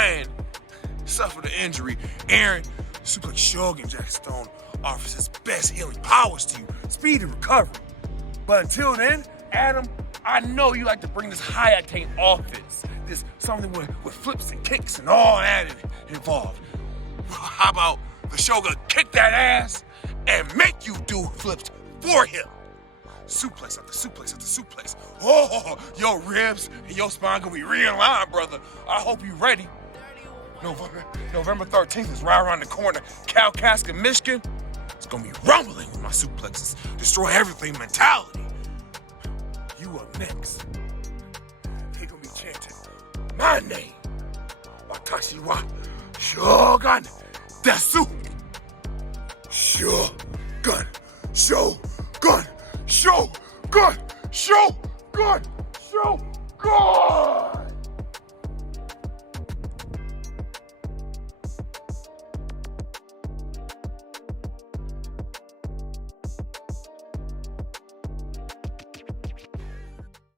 Brian suffered an injury, Aaron, Suplex Shogun Jacksonstonee offers his best healing powers to you, speed and recovery. But until then, Adam, I know you like to bring this high-octane offense, this something with flips and kicks and all that involved. How about the Shogun kick that ass and make you do flips for him? Suplex after suplex after suplex. Oh, your ribs and your spine gonna be realigned, brother. I hope you ready. November 13th is right around the corner. Kalkaska, Michigan. It's gonna be rumbling with my suplexes. Destroy everything mentality. You up next. They gonna be chanting my name. Watashi wa Shogun desu. Shogun, Shogun, Shogun, Shogun, Shogun.